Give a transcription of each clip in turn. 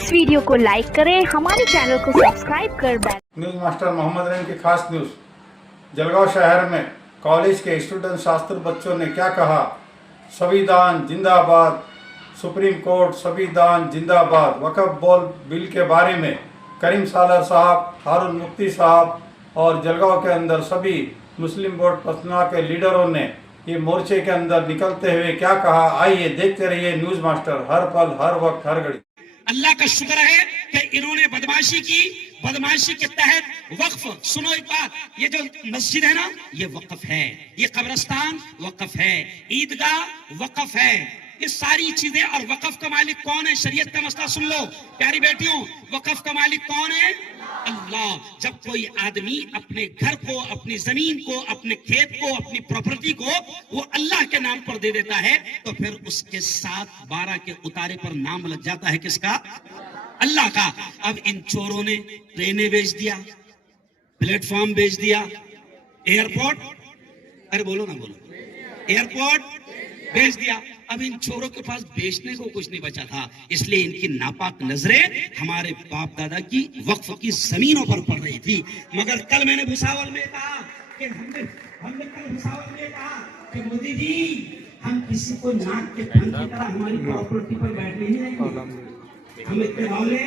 इस वीडियो को लाइक करें, हमारे चैनल को सब्सक्राइब कर बेल। न्यूज़ मास्टर मोहम्मद रहीम की खास न्यूज़। जलगांव शहर में कॉलेज के स्टूडेंट छात्र बच्चों ने क्या कहा? संविधान जिंदाबाद, सुप्रीम कोर्ट संविधान जिंदाबाद। वक्फ बोर्ड बिल के बारे में करीम सालर साहब, हारून मुफ्ती साहब और जलगांव के अंदर सभी मुस्लिम बोर्ड पसना के लीडरों ने ये मोर्चे के अंदर निकलते हुए क्या कहा, आइए देखते रहिए न्यूज़ मास्टर, हर पल हर वक्त हर घड़ी। अल्लाह का शुक्र है कि इन्होंने बदमाशी की, बदमाशी के तहत वक्फ, सुनो एक बात, ये जो मस्जिद है ना, ये वक्फ है, ये कब्रिस्तान वक्फ है, ईदगाह वक्फ है, ये सारी चीजें। और वक्फ का मालिक कौन है? शरीयत का मसला सुन लो प्यारी बेटियों, वक्फ का मालिक कौन है? अल्लाह। जब कोई आदमी अपने घर को, अपनी जमीन को, अपने खेत को, अपनी प्रॉपर्टी को वो अल्लाह के नाम पर दे देता है तो फिर उसके साथ 12 के उतारे पर नाम लग जाता है किसका? अल्लाह का। अब इन चोरों ने ट्रेनें बेच दिया, प्लेटफॉर्म बेच दिया, एयरपोर्ट, अरे बोलो ना बोलो, एयरपोर्ट बेच दिया। अब इन चोरों के पास बेचने को कुछ नहीं बचा था, इसलिए इनकी नापाक नजरें हमारे बाप दादा की वक्फ की जमीनों पर पड़ रही थी। मगर कल मैंने भुसावल में कहा कि हमने कल भुसावल में कहा कि मोदी जी, हम किसी को नाक के फन की तरह हमारी प्रॉपर्टी पर बैठने ही नहीं देंगे। हम इतने भावले,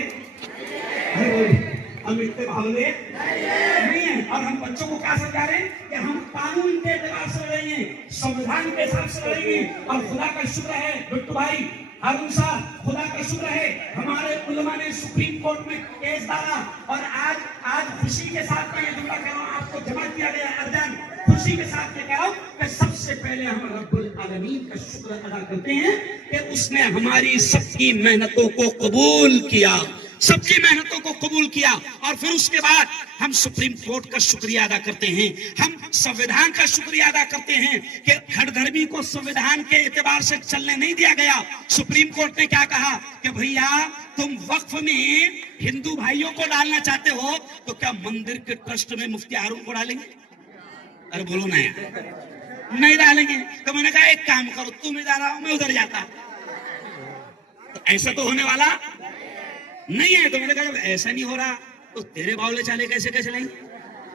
हम इतने भावले नहीं है। और हम बच्चों को क्या समझा रहे हैं कि हम कानून के एतबार से लड़ेंगे, संविधान के हिसाब से लड़ेंगे। और खुदा का शुक्र है बिट्टू भाई, हारून साहब, खुदा का शुक्र है हमारे उलमा ने सुप्रीम कोर्ट में केस डाला। और आज खुशी के साथ मैं ये जुमला कह रहा हूँ, आपको जमा किया गया अर्जन, खुशी के साथ मैं कह रहा हूँ कि सबसे पहले हम रब्बुल आलमीन का शुक्र अदा करते हैं कि उसने हमारी सबकी मेहनतों को कबूल किया, सबकी मेहनतों को कबूल किया। और फिर उसके बाद हम सुप्रीम कोर्ट का शुक्रिया अदा करते हैं, हम संविधान का शुक्रिया अदा करते हैं कि हरधर्मी को संविधान के एतबार से चलने नहीं दिया गया। सुप्रीम कोर्ट ने क्या कहा कि भैया तुम वक्फ में हिंदू भाइयों को डालना चाहते हो तो क्या मंदिर के ट्रस्ट में मुफ्ती हारून को डालेंगे? अरे बोलो ना यार, नहीं डालेंगे। तो मैंने कहा एक काम करो, तुम इधर आओ मैं उधर जाता। तो ऐसा तो होने वाला नहीं है। तो मैंने कहा ऐसा नहीं हो रहा तो तेरे बावले चाले कैसे कैसे चलेंगे?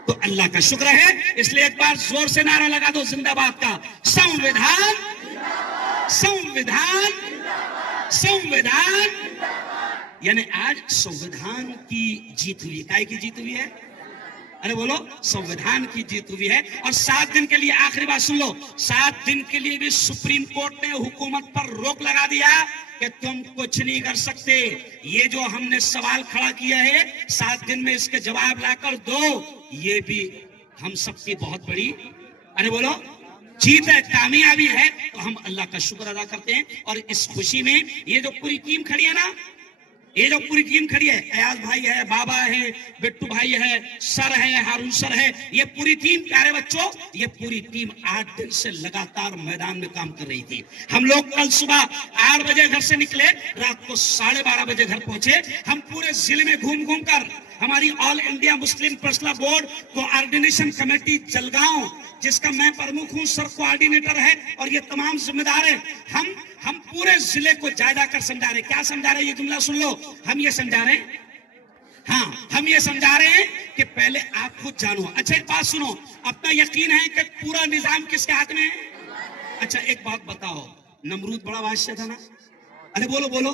तो अल्लाह का शुक्र है, इसलिए एक बार जोर से नारा लगा दो जिंदाबाद का, संविधान संविधान संविधान। यानी आज संविधान की जीत हुई। काय की जीत हुई है? अरे बोलो, संविधान की जीत हुई है। और 7 दिन के लिए, आखिरी बात सुन लो, 7 दिन के लिए भी सुप्रीम कोर्ट ने हुकूमत पर रोक लगा दिया कि तुम कुछ नहीं कर सकते। ये जो हमने सवाल खड़ा किया है 7 दिन में इसके जवाब लाकर दो, ये भी हम सबकी बहुत बड़ी, अरे बोलो, जीत है, कामयाबी है। तो हम अल्लाह का शुक्र अदा करते हैं। और इस खुशी में ये जो पूरी टीम खड़ी है ना, ये जो पूरी टीम खड़ी है, अयाज भाई है, बाबा है, बिट्टू भाई है, सर है, हारून सर है, ये पूरी टीम, प्यारे बच्चों, ये पूरी टीम 8 दिन से लगातार मैदान में काम कर रही थी। हम लोग कल सुबह 8 बजे घर से निकले, रात को 12:30 बजे घर पहुंचे। हम पूरे जिले में घूम घूम कर हमारी all India Muslim personal board coordination committee Jalgaon, जिसका मैं प्रमुख हूं, सर कोऑर्डिनेटर है और ये तमाम जिम्मेदार है, हम पूरे जिले को जायजा कर समझा रहे। क्या समझा रहे? ये जुमला सुन लो। हम ये समझा रहे हैं, हाँ, हम ये समझा रहे हैं कि पहले आप खुद जानो। अच्छा एक बात सुनो, अपना यकीन है कि पूरा निजाम किसके हाथ में है? अच्छा एक बात बताओ, नमरूद बड़ा बादशाह था ना? अरे बोलो बोलो,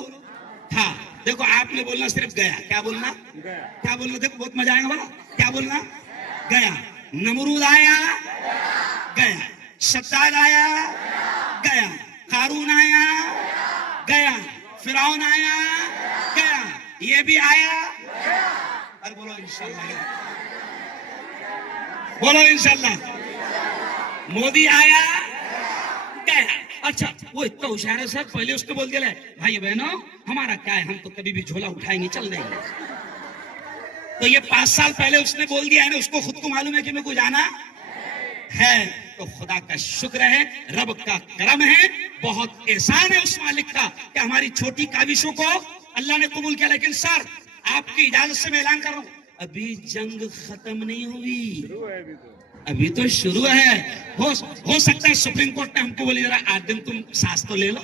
था। देखो आपने बोलना सिर्फ गया, क्या बोलना? क्या बोलना? देखो बहुत मजा आएगा बोला, क्या बोलना? गया। नमरूद आया, गया। शद्दाद आया, गया। कारून आया, गया। फिरौन आया, गया। ये भी आया, अरे बोलो इंशाल्लाह, बोलो इंशाल्लाह। मोदी आया, गया। अच्छा वो इतना होशियार है सर, पहले उसको बोल दिया भाई बहनों हमारा क्या है, हम तो कभी भी झोला उठाएंगे, चल देंगे। तो ये 5 साल पहले उसने बोल दिया है ना, उसको खुद को मालूम है कि मेरे को जाना है। तो खुदा का शुक्र है, रब का करम है, बहुत एहसान है उस मालिक का कि हमारी छोटी काविशों को अल्लाह ने कबूल किया। लेकिन सर आपकी इजाजत से मैं ऐलान कर रहा हूं, अभी जंग खत्म नहीं हुई, अभी तो शुरू है। हो सकता है सुप्रीम कोर्ट ने हमको बोली जरा 8 दिन तुम सांस तो ले लो,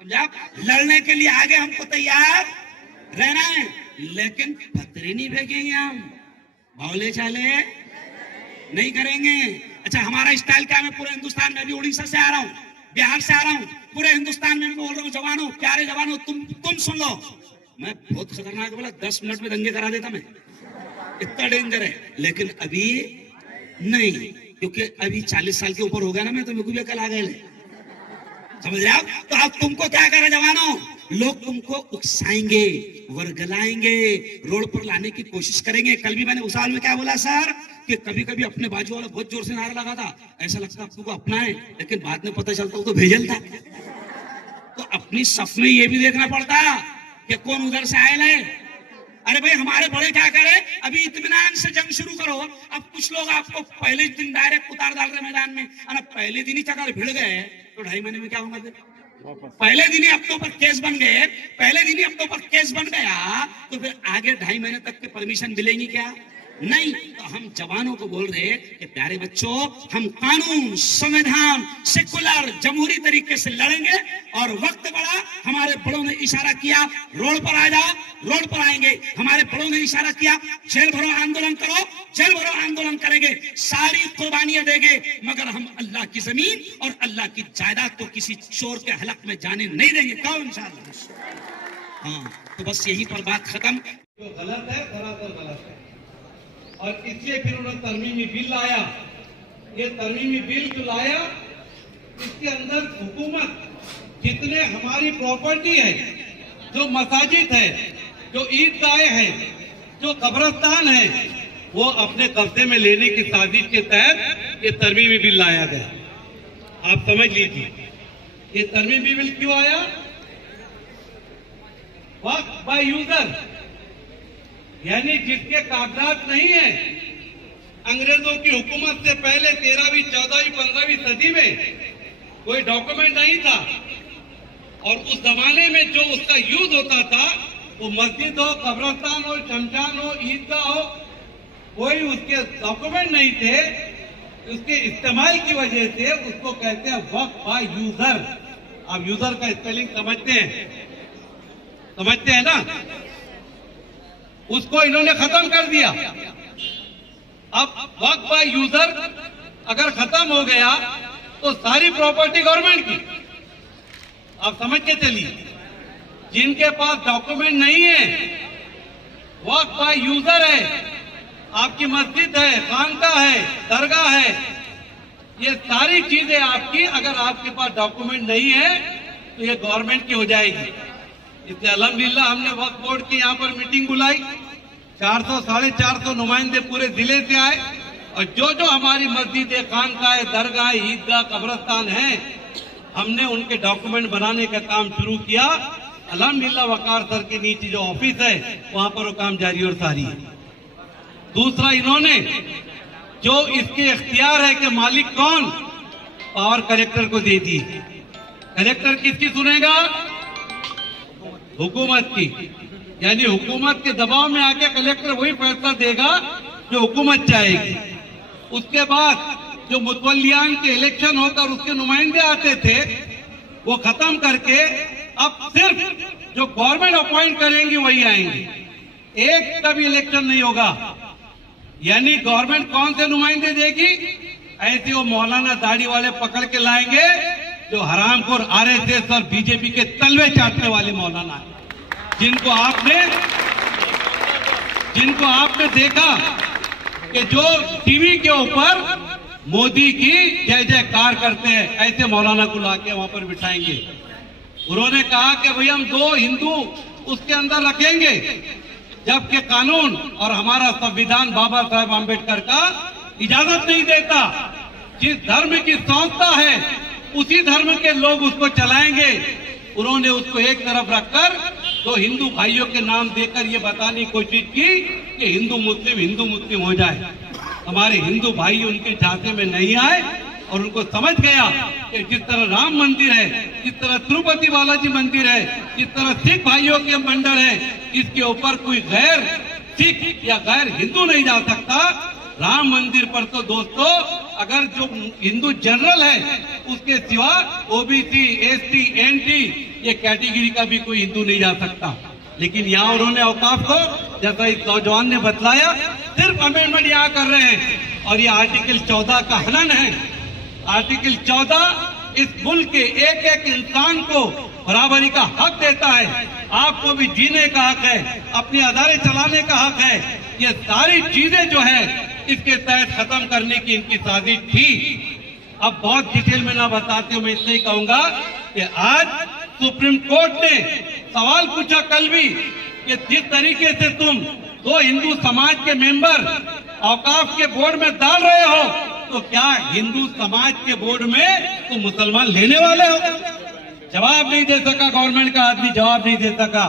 समझा? लड़ने के लिए आगे हमको तैयार रहना है, लेकिन पत्थरी नहीं फेंकेंगे हम, भौले चाले नहीं करेंगे। अच्छा, हमारा स्टाइल क्या है? मैं पूरे हिंदुस्तान में, अभी उड़ीसा से आ रहा हूँ, बिहार से आ रहा हूँ, पूरे हिंदुस्तान में बोल रहा हूँ, जवानों, प्यारे जवानों, तुम सुन लो। मैं बहुत खतरनाक बोला, 10 मिनट में दंगे करा देता मैं, इतना डेंजर है। लेकिन अभी नहीं, क्योंकि अभी 40 साल के ऊपर हो गया ना मैं, तो मेरे को भी अकल आ गए, समझ रहे हो? तो अब तुमको क्या करें जवानों, लोग तुमको उकसाएंगे, वर्गलाएंगे, रोड पर लाने की कोशिश करेंगे। कल भी मैंने उस हाल में क्या बोला सर, कि कभी कभी अपने बाजू वाला बहुत जोर से नारा लगा था, ऐसा लगता तुमको अपना है, लेकिन बाद में पता चलता तो भेजल था। तो अपनी सफ में ये भी देखना पड़ता कि कौन उधर से आयल है। अरे भाई, हमारे बड़े क्या करे, अभी इत्मीनान से जंग शुरू करो। अब कुछ लोग आपको पहले दिन डायरेक्ट उतार डाल रहे मैदान में, और पहले दिन ही अगर भिड़ गए तो 2.5 महीने में क्या होगा फिर? पहले दिन ही अपने ऊपर केस बन गए, पहले दिन ही अपने ऊपर केस बन गया, तो फिर आगे 2.5 महीने तक की परमिशन मिलेगी क्या? नहीं। तो हम जवानों को बोल रहे कि प्यारे बच्चों, हम कानून, संविधान, सेकुलर, जमहूरी तरीके से लड़ेंगे। और वक्त बड़ा, हमारे बड़ों ने इशारा किया, रोड पर आ जाओ, रोड पर आएंगे। हमारे बड़ों ने इशारा किया, जेल भरो आंदोलन करो, जेल भरो आंदोलन करेंगे, सारी कुर्बानियां देंगे, मगर हम अल्लाह की जमीन और अल्लाह की जायदाद को किसी चोर के हलक में जाने नहीं देंगे। कहो इंशाअल्लाह। हाँ, तो बस यही पर बात खत्म। जो गलत है, सरासर गलत है, और इसलिए फिर उन्होंने तरमीमी बिल लाया। ये तरमीमी बिल जो लाया, इसके अंदर हुकूमत जितने हमारी प्रॉपर्टी है, जो मसाजिद है, जो ईदगाहें हैं, जो कब्रिस्तान है, वो अपने कब्जे में लेने की साजिश के तहत ये तरमीमी बिल लाया गया। आप समझ लीजिए, ये तरमीमी बिल क्यों आया? वक्फ बाय यूजर, यानी जिसके कागजात नहीं है। अंग्रेजों की हुकूमत से पहले 13वीं, 14वीं, 15वीं सदी में कोई डॉक्यूमेंट नहीं था, और उस जमाने में जो उसका यूज होता था, वो मस्जिद हो, कब्रिस्तान हो, शमशान हो, ईदगाह हो, कोई उसके डॉक्यूमेंट नहीं थे। उसके इस्तेमाल की वजह से उसको कहते हैं वक्फ बाय यूजर। आप यूजर का स्पेलिंग समझते हैं ना? उसको इन्होंने खत्म कर दिया। अब वक्फ बाय यूजर अगर खत्म हो गया तो सारी प्रॉपर्टी गवर्नमेंट की। आप समझ के चलिए, जिनके पास डॉक्यूमेंट नहीं है, वक्फ बाय यूजर है, आपकी मस्जिद है, खानका है, दरगाह है, ये सारी चीजें आपकी, अगर आपके पास डॉक्यूमेंट नहीं है तो ये गवर्नमेंट की हो जाएगी। इसलिए अल्हम्दुलिल्लाह हमने वक्फ बोर्ड की यहाँ पर मीटिंग बुलाई, 400, 450 नुमाइंदे पूरे जिले से आए, और जो हमारी मस्जिदें, खानकाएं, दरगाह, ईदगाह, कब्रिस्तान हैं, हमने उनके डॉक्यूमेंट बनाने का काम शुरू किया। अल्हम्दुलिल्लाह वकार सर के नीचे जो ऑफिस है, वहां पर वो काम जारी और सारी है। दूसरा, इन्होंने जो इसके इख्तियार है कि मालिक कौन, पावर कलेक्टर को दे दी। कलेक्टर किसकी सुनेगा? हुकूमत की। यानी हुकूमत के दबाव में आके कलेक्टर वही फैसला देगा जो हुकूमत चाहेगी। उसके बाद जो मुतवल्लियान के इलेक्शन होकर उसके नुमाइंदे आते थे, वो खत्म करके अब सिर्फ जो गवर्नमेंट अपॉइंट करेंगी वही आएंगे, एक का भी इलेक्शन नहीं होगा। यानी गवर्नमेंट कौन से नुमाइंदे देगी? ऐसे वो मौलाना दाढ़ी वाले पकड़ के लाएंगे जो हरामखोर आरएसएस और बीजेपी के तलवे चाटने वाले मौलाना है, जिनको आपने देखा कि जो टीवी के ऊपर मोदी की जय जयकार करते हैं, ऐसे मौलाना को लाके वहां पर बिठाएंगे। उन्होंने कहा कि भाई हम 2 हिंदू उसके अंदर रखेंगे, जबकि कानून और हमारा संविधान बाबा साहेब आम्बेडकर का इजाजत नहीं देता। जिस धर्म की संस्था है उसी धर्म के लोग उसको चलाएंगे। उन्होंने उसको एक तरफ रखकर 2 हिंदू भाइयों के नाम देकर ये बताने की कोशिश की कि हिंदू मुस्लिम हो जाए। हमारे हिंदू भाई उनके झांसे में नहीं आए और उनको समझ गया कि जिस तरह राम मंदिर है, जिस तरह तिरुपति बालाजी मंदिर है, जिस तरह सिख भाइयों के मंदिर है, इसके ऊपर कोई गैर सिख या गैर हिंदू नहीं जा सकता। राम मंदिर पर तो दोस्तों, अगर जो हिंदू जनरल है उसके सिवा ओबीसी, एसटी, एनटी ये कैटेगरी का भी कोई हिंदू नहीं जा सकता। लेकिन यहाँ उन्होंने औकाफ को, जैसा इस नौजवान ने बतलाया, सिर्फ अमेंडमेंट यहाँ कर रहे हैं। और ये आर्टिकल 14 का हनन है। आर्टिकल 14 इस मुल्क के एक एक इंसान को बराबरी का हक देता है। आपको भी जीने का हक है, अपने अदारे चलाने का हक है। ये सारी चीजें जो है इसके तहत खत्म करने की इनकी साजिश थी। अब बहुत डिटेल में ना बताते हुए मैं इतना ही कहूंगा कि आज सुप्रीम कोर्ट ने सवाल पूछा कल भी कि जिस तरीके से तुम दो हिंदू समाज के मेंबर औकाफ के बोर्ड में डाल रहे हो, तो क्या हिंदू समाज के बोर्ड में तुम मुसलमान लेने वाले हो? जवाब नहीं दे सका गवर्नमेंट का आदमी, जवाब नहीं दे सका,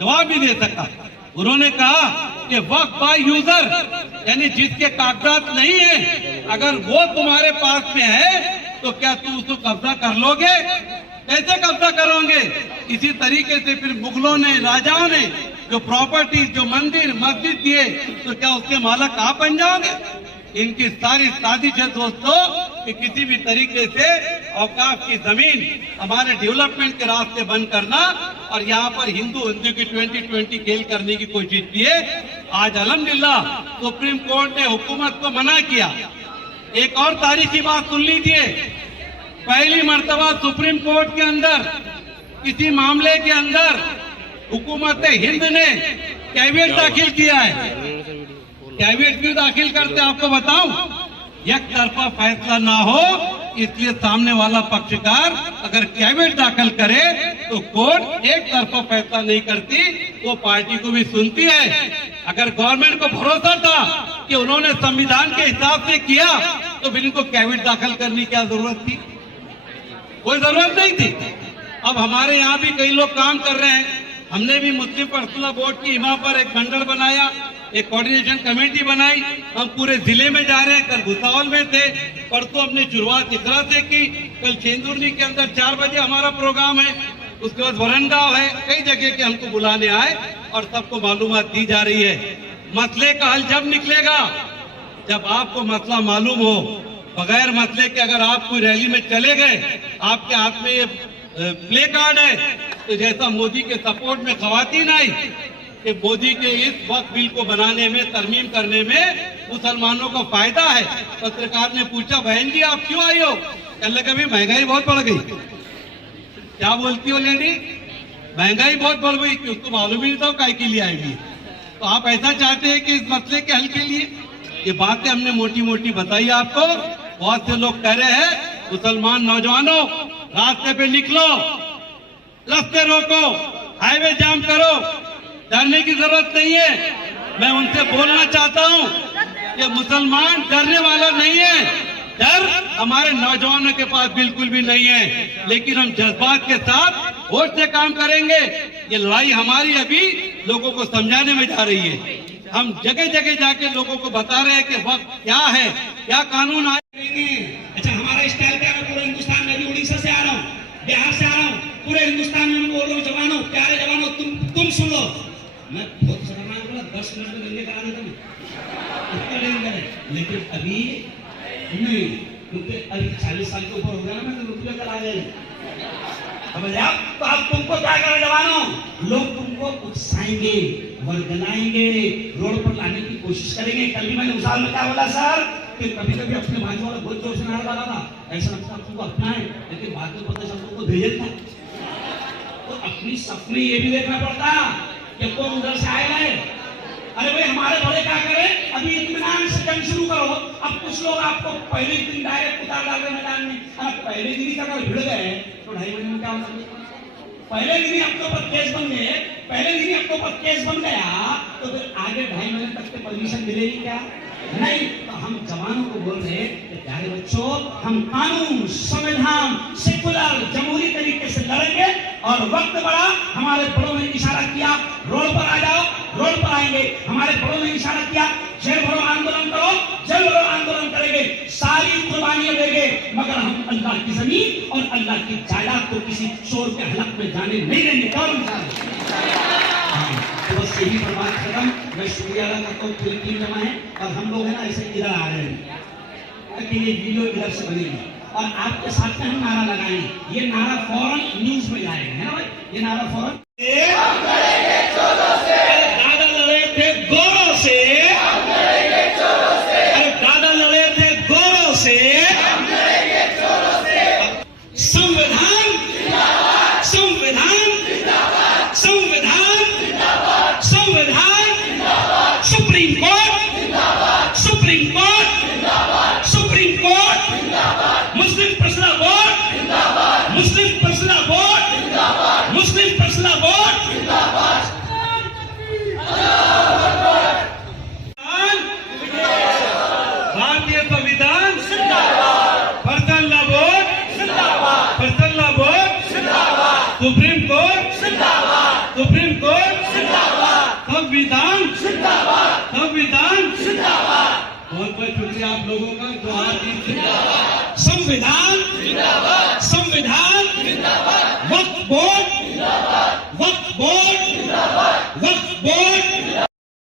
जवाब नहीं दे सका। उन्होंने कहा कि वक्फ बाय यूजर, यानी जिसके कागजात नहीं है, अगर वो तुम्हारे पास में है तो क्या तुम उसको कब्जा कर लोगे? कैसे कब्जा करोगे? इसी तरीके से फिर मुगलों ने, राजाओं ने जो प्रॉपर्टी, जो मंदिर मस्जिद दिए, तो क्या उसके मालक आप बन जाओगे? इनकी सारी साजिश है दोस्तों कि किसी भी तरीके से औकाफ की जमीन हमारे डेवलपमेंट के रास्ते बंद करना और यहाँ पर हिंदू की 2020 खेल करने की कोशिश की है। आज अल्हम्दुलिल्लाह सुप्रीम कोर्ट ने हुकूमत को मना किया। एक और तारीखी बात सुन लीजिए, पहली मर्तबा सुप्रीम कोर्ट के अंदर किसी मामले के अंदर हुकूमत हिंद ने कैविएट दाखिल किया है। कैविएट क्यों दाखिल करते आपको बताऊं? एक तरफा फैसला ना हो, इसलिए सामने वाला पक्षकार अगर कैविएट दाखिल करे तो कोर्ट एक तरफा फैसला नहीं करती, वो पार्टी को भी सुनती है। अगर गवर्नमेंट को भरोसा था कि उन्होंने संविधान के हिसाब से किया तो फिर इनको कैविएट दाखिल करने की क्या जरूरत थी? कोई जरूरत नहीं थी। अब हमारे यहाँ भी कई लोग काम कर रहे हैं। हमने भी मुस्लिम पर्सनल बोर्ड की हिमा पर एक मंडल बनाया, एक कोऑर्डिनेशन कमेटी बनाई। हम पूरे जिले में जा रहे हैं, कल भुसावल में थे, परसों हमने शुरुआत इकरा से की, कल चेंदुर्नी के अंदर 4 बजे हमारा प्रोग्राम है, उसके बाद वरनगांव है, कई जगह के हमको बुलाने आए और सबको मालूमात दी जा रही है। मसले का हल जब निकलेगा जब आपको मसला मालूम हो। बगैर मसले के अगर आप कोई रैली में चले गए, आपके हाथ में ये प्ले कार्ड है, तो जैसा मोदी के सपोर्ट में खवातीन आई कि मोदी के इस वक्फ बिल को बनाने में, तरमीम करने में मुसलमानों को फायदा है। पत्रकार ने पूछा, बहन जी आप क्यों आई हो? कहने लगा भाई महंगाई बहुत बढ़ गई। क्या बोलती हो लेडी? महंगाई बहुत बढ़ गई कि उसको मालूम ही नहीं था काय के लिए आएगी। तो आप ऐसा चाहते हैं कि इस मसले के हल के लिए? ये बातें हमने मोटी मोटी बताई आपको। बहुत से लोग कह रहे हैं मुसलमान नौजवानों रास्ते पे निकलो, रास्ते रोको, हाईवे जाम करो, डरने की जरूरत नहीं है। मैं उनसे बोलना चाहता हूं कि मुसलमान डरने वाला नहीं है। डर हमारे नौजवानों के पास बिल्कुल भी नहीं है, लेकिन हम जज्बात के साथ होश से काम करेंगे। ये लड़ाई हमारी अभी लोगों को समझाने में जा रही है। हम जगह जगह जाके लोगों को बता रहे हैं कि वक्त क्या है, क्या कानून आए। अच्छा हमारा स्टाइल क्या है? पूरे हिंदुस्तान में, उड़ीसा से आ रहा हूँ, बिहार से आ रहा हूँ, पूरे हिंदुस्तान में बोल रहा हूँ, जवानों, प्यारे जवानों, तुम सुन लो। मैं बहुत खतरनाक बोला, 10 मिनट में दंगे करा देता हूँ, इतना डेंजर है। लेकिन अभी नहीं, क्योंकि अभी 40 साल के ऊपर हो गया ना, मैं तो रुपये करा गए। समझ आप? तो अब तुमको क्या करें जवानों? लोग तुमको उत्साहेंगे, वर्गलाएंगे, रोड पर लाने की कोशिश करेंगे। कल भी मैंने मिसाल में क्या बोला सर कि कभी कभी अपने भाई वाला बहुत जोर से नारा लगा था, ऐसा लगता है तुमको अपना है, लेकिन बाद में पता चलता तुमको भेजे था। तो अपनी सपने ये भी देखना पड़ता कि कौन उधर से आए है। अरे भाई हमारे बड़े क्या करें? अभी इत्मीनान से जंग शुरू करो। अब कुछ लोग आपको पहले दिन डायरेक्ट उतार डाल रहे मैदान में। पहले दिन ही अगर भिड़ गए तो 2.5 महीने में क्या हो सकता? पहले दिन ही आपके ऊपर केस बन गए, पहले दिन ही आपके ऊपर केस बन गया, तो फिर आगे 2.5 महीने तक के परमिशन मिलेगी क्या? नहीं। तो हम जवानों को बोल रहे हैं कि प्यारे बच्चों, हम कानून, संविधान, सेकुलर, जमहूरी तरीके से लड़ेंगे। और वक्त बड़ा, हमारे बड़ों ने इशारा किया रोड पर आ जाओ, रोड पर आएंगे। हमारे बड़ों ने इशारा किया जेल भरो आंदोलन करो, जेल भरो आंदोलन करेंगे, सारी कुर्बानियां देंगे, मगर हम अल्लाह की जमीन और अल्लाह की जायदाद को किसी चोर के हलक में जाने नहीं देंगे। तो बस यही पर बात खत्म। मैं शुक्रिया अदा करता हूँ, पूरी टीम जमा है और हम लोग है ना ऐसे इधर आ रहे हैं कि ये वीडियो इधर से बनेगी और आपके साथ में हम नारा लगाएंगे। ये नारा फौरन न्यूज में जाएगा, है ना भाई? ये नारा फौरन दादा लड़े थे गोरों से, अरे दादा लड़े थे गोरों से। संविधान संविधान संविधान संविधान, supreme court supreme court supreme court, Muslim personal board Muslim personal board Muslim personal board. भारतीय संविधान personal board personal board, supreme court संविधान संविधान। बहुत बहुत शुक्रिया आप लोगों का जो आज संविधान संविधान, वक्फ बोर्ड